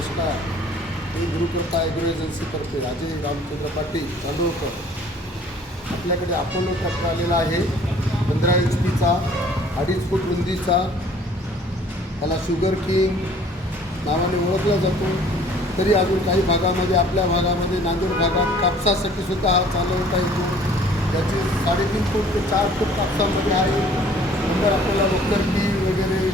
नमस्कार. मी गुरुकृपा ॲग्रो एजन्सीतर्फे राजे रामचंद्र पाटील तांदूळकर. आपल्याकडे अपोलो ट्रॅक्टर आलेला आहे. 15 HP, 2.5 फूट रुंदीचा. त्याला शुगर किंग नावाने ओळखला जातो. तरी अजून काही भागामध्ये, आपल्या भागामध्ये नांदेड भागात कापसासाठी सुद्धा हा चालवता येतो. त्याची 3.5 फूट ते 4 फूट कापसामध्ये आहे. नंतर आपल्याला रोटर बी वगैरे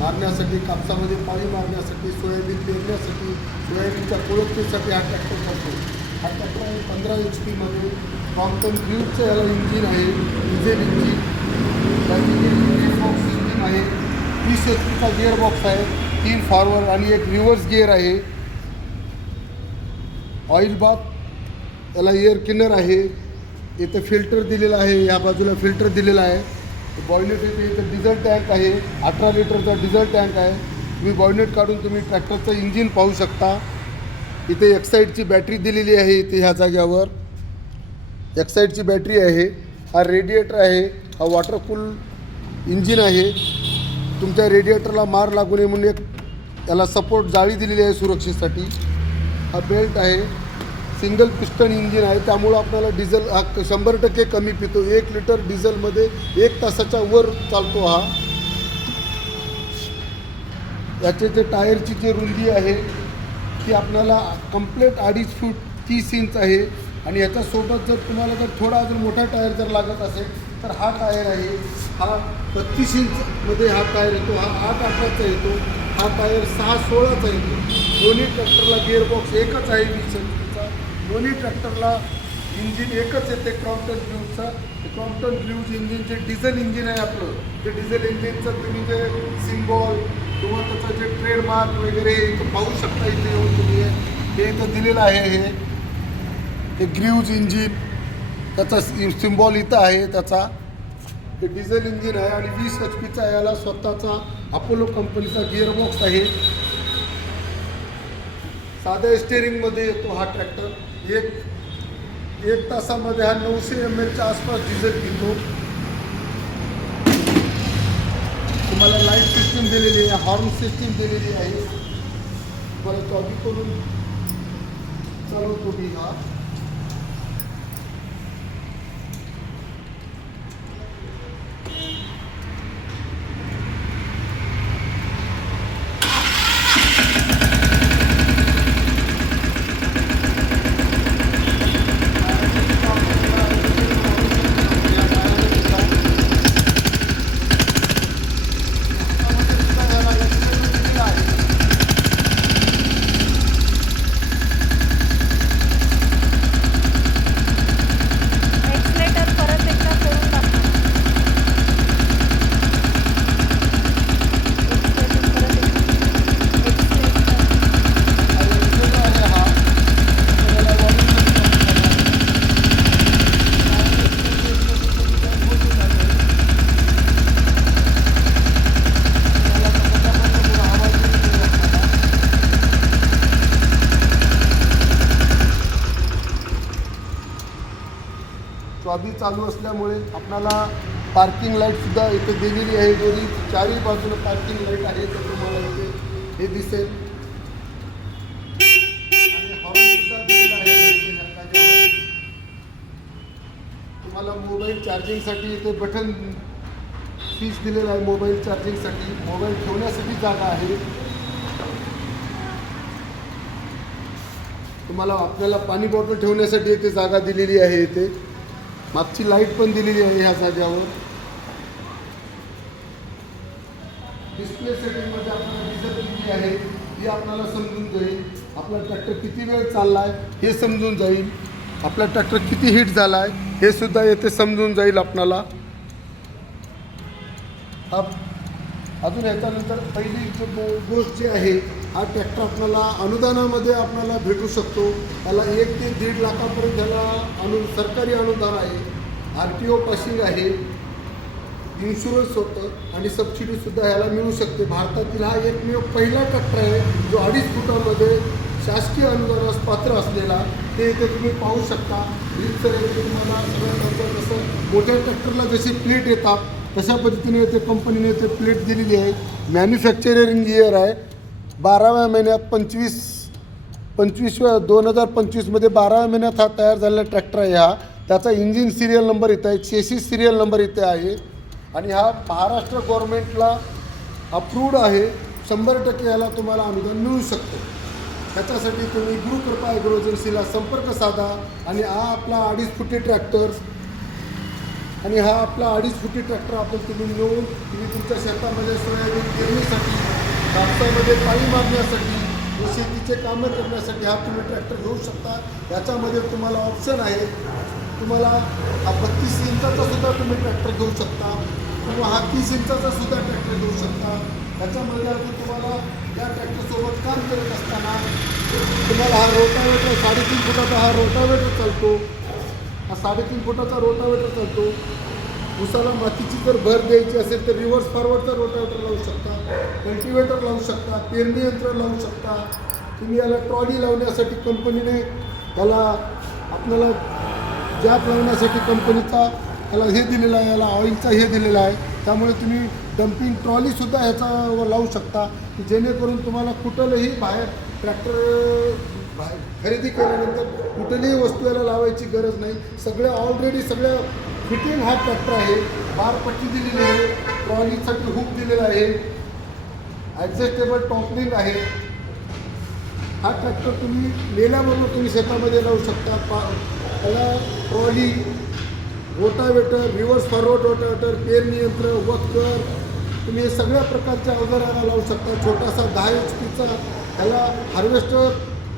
मारण्यासाठी, कापसामध्ये पाणी मारण्यासाठी, सोयाबीन पेरण्यासाठी, सोयाबीनच्या कोळपणीसाठी हा ट्रॅक्टर करतो. हा ट्रॅक्टर आहे 15 HP मध्ये. क्रॉम्प्टन ग्रीवचं याला इंजिन आहे, डिझेल इंजिन. त्याची गिअरबॉक्स इंजिन आहे. 30 HP गिअरबॉक्स आहे. 3 फॉरवर्ड आणि 1 रिव्हर्स गिअर आहे. ऑइल बाथ, याला एअर क्लिनर आहे. इथं फिल्टर दिलेला आहे, या बाजूला फिल्टर दिलेला आहे. बॉयनेट येते. इथं डिझेल टँक आहे, 18 लिटरचा डिझेल टँक आहे. तुम्ही बॉयनेट काढून तुम्ही ट्रॅक्टरचं इंजिन पाहू शकता. इथे एक्साईडची बॅटरी दिलेली आहे. इथे ह्या जाग्यावर एक्साईडची बॅटरी आहे. हा रेडिएटर आहे. हा वॉटरकूल इंजिन आहे. तुमच्या रेडिएटरला मार लागू नये म्हणून एक याला सपोर्ट जाळी दिलेली आहे सुरक्षेसाठी. हा बेल्ट आहे. सिंगल पिस्टन इंजिन आहे, त्यामुळं आपल्याला डिझेल हा 100% कमी पितो. 1 लिटर डिझेलमध्ये 1 तासाच्या वर चालतो हा. याचे जे टायरची जी रुंदी आहे ती आपल्याला कंप्लीट 2.5 फूट 30 इंच आहे. आणि याच्यासोबत जर तुम्हाला थोडा अजून मोठा टायर जर लागत असेल तर हा टायर आहे. हा 32 इंचमध्ये हा टायर येतो. हा 8 आठाचा येतो. हा टायर 6-16चा येतो. दोन्ही ट्रॅक्टरला गिअरबॉक्स एकच आहे 20 इंचचा. दोन्ही ट्रॅक्टरला इंजिन एकच येते क्रॉम्प्टन ग्रीवचा. क्रॉम्प्टन ग्रीव इंजिनचे डिझेल इंजिन आहे आपलं. ते डिझेल इंजिनचं तुम्ही जे सिम्बॉल किंवा त्याचं जे ट्रेडमार्क वगैरे इथं पाहू शकता. इथे येऊन तुम्ही हे इथं दिलेलं आहे. हे ग्रीव्ज इंजिन, त्याचा सिम्बॉल इथं आहे त्याचा. हे डिझेल इंजिन आहे आणि 20 HP याला स्वतःचा अपोलो कंपनीचा गिअरबॉक्स आहे. साध्या स्टेअरिंगमध्ये येतो हा ट्रॅक्टर. एक तासामध्ये हा 900 ml च्या आसपास डिझेल पितो. तुम्हाला लाईट सिस्टीम दिलेली आहे, हॉर्न सिस्टीम दिलेली आहे. तुम्हाला जॉबी करून चालवतो मी हा. जॉबी चालू असल्यामुळे आपल्याला पार्किंग लाईटसुद्धा इथे दिलेली आहे. दोन्ही 4ही बाजूला पार्किंग लाईट आहे. तर तुम्हाला इथे हे दिसेल. आणि हॉर्नसुद्धा दिलेला आहे. तुम्हाला मोबाईल चार्जिंगसाठी इथे बटन स्विच दिलेलं आहे. मोबाईल चार्जिंगसाठी, मोबाईल ठेवण्यासाठी जागा आहे. तुम्हाला आपल्याला पाणी बॉटल ठेवण्यासाठी इथे जागा दिलेली आहे. इथे मागची लाईट पण दिलेली आहे ह्या जागेवर. डिस्प्ले सेटिंगमध्ये आपल्याला दिसत किती आहे ही आपल्याला समजून जाईल. आपला ट्रॅक्टर किती वेळ चालला आहे हे समजून जाईल. आपला ट्रॅक्टर किती हिट झाला आहे हे सुद्धा येथे समजून जाईल आपल्याला. हा अजून याच्यानंतर पहिली गोष्ट जी आहे, हा ट्रॅक्टर आपल्याला अनुदानामध्ये आपल्याला भेटू शकतो. त्याला 1 ते 1.5 लाखापर्यंत त्याला सरकारी अनुदान आहे. RTO पासिंग आहे. इन्शुरन्स होतं आणि सबसिडीसुद्धा ह्याला मिळू शकते. भारतातील हा एकमेव पहिला ट्रॅक्टर आहे जो 2.5 फुटामध्ये शासकीय अनुदानास पात्र असलेला. ते इथे तुम्ही पाहू शकता. रीतसर येथे तुम्हाला सगळ्या जसं मोठ्या ट्रॅक्टरला जशी प्लेट येतात तशा पद्धतीने इथे कंपनीने इथे प्लेट दिलेली आहे. मॅन्युफॅक्चरिंग इयर आहे. 12व्या महिन्यात 2025मध्ये 12व्या महिन्यात हा तयार झालेला ट्रॅक्टर आहे. हा त्याचा इंजिन सिरियल नंबर इथे आहे, चेसिस सिरियल नंबर इथे आहे आणि हा महाराष्ट्र गव्हर्नमेंटला अप्रूव्ड आहे. 100% याला तुम्हाला अनुदान मिळू शकतं. त्याच्यासाठी तुम्ही गुरुकृपा ॲग्रो एजन्सीला संपर्क साधा आणि हा आपला 2.5 फुटी ट्रॅक्टर आणि हा आपला 2.5 फुटी ट्रॅक्टर आपण तुम्ही नेऊन तुमच्या शेतामध्ये सोयाबीन पेरणीसाठी, कापसामध्ये पाणी मारण्यासाठी व शेतीचे कामं करण्यासाठी हा तुम्ही ट्रॅक्टर घेऊ शकता. याच्यामध्ये तुम्हाला ऑप्शन आहे, तुम्हाला हा 32 इंचाचा सुद्धा तुम्ही ट्रॅक्टर घेऊ शकता किंवा हा 30 इंचाचा सुद्धा ट्रॅक्टर घेऊ शकता. त्याच्यामध्ये अजून तुम्हाला या ट्रॅक्टरसोबत काम करत असताना तुम्हाला हा रोटावेटर 3.5 फुटाचा हा रोटावेटर चालतो. हा 3.5 फुटाचा रोटावेटर चालतो. उसाला मातीची जर भर द्यायची असेल तर रिव्हर्स फॉरवर्डचा रोटावेटर लावू शकता, कल्टिवेटर लावू शकता, पेरणी यंत्र लावू शकता. तुम्ही याला ट्रॉली लावण्यासाठी कंपनीने याला आपल्याला जॅक लावण्यासाठी कंपनीचा याला हे दिलेलं आहे, याला ऑइलचा हे दिलेला आहे. त्यामुळे तुम्ही डम्पिंग ट्रॉलीसुद्धा ह्याचा लावू शकता की जेणेकरून तुम्हाला कुठलंही बाहेर ट्रॅक्टर खरेदी केल्यानंतर कुठलीही वस्तू याला लावायची गरज नाही. ऑलरेडी सगळ्या फिटिंग हा ट्रॅक्टर आहे. बारपट्टी दिलेली आहे, ट्रॉलीसाठी हुक दिलेला आहे, ॲडजस्टेबल टॉपलिंग आहे. हा ट्रॅक्टर तुम्ही नेल्याबरोबर तुम्ही शेतामध्ये लावू शकता. त्याला trolley, rotavator, reverse forward rotavator, पेरणी यंत्र, वक्कर, तुम्ही हे सगळ्या प्रकारच्या अवजाराला लावू शकता. छोटासा 10 HP ह्याला हार्वेस्टर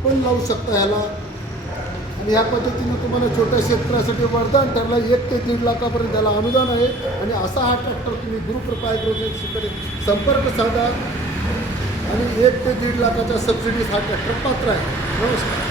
पण लावू शकता ह्याला. आणि ह्या पद्धतीने तुम्हाला छोट्या शेतकऱ्यासाठी वरदान ठरला. 1 ते 1.5 लाखापर्यंत त्याला अनुदान आहे. आणि असा हा ट्रॅक्टर तुम्ही गुरुकृपा ॲग्रो एजन्सीकडे संपर्क साधा आणि 1 ते 1.5 लाखाच्या सबसिडीज हा ट्रॅक्टर पात्र आहे. नमस्कार.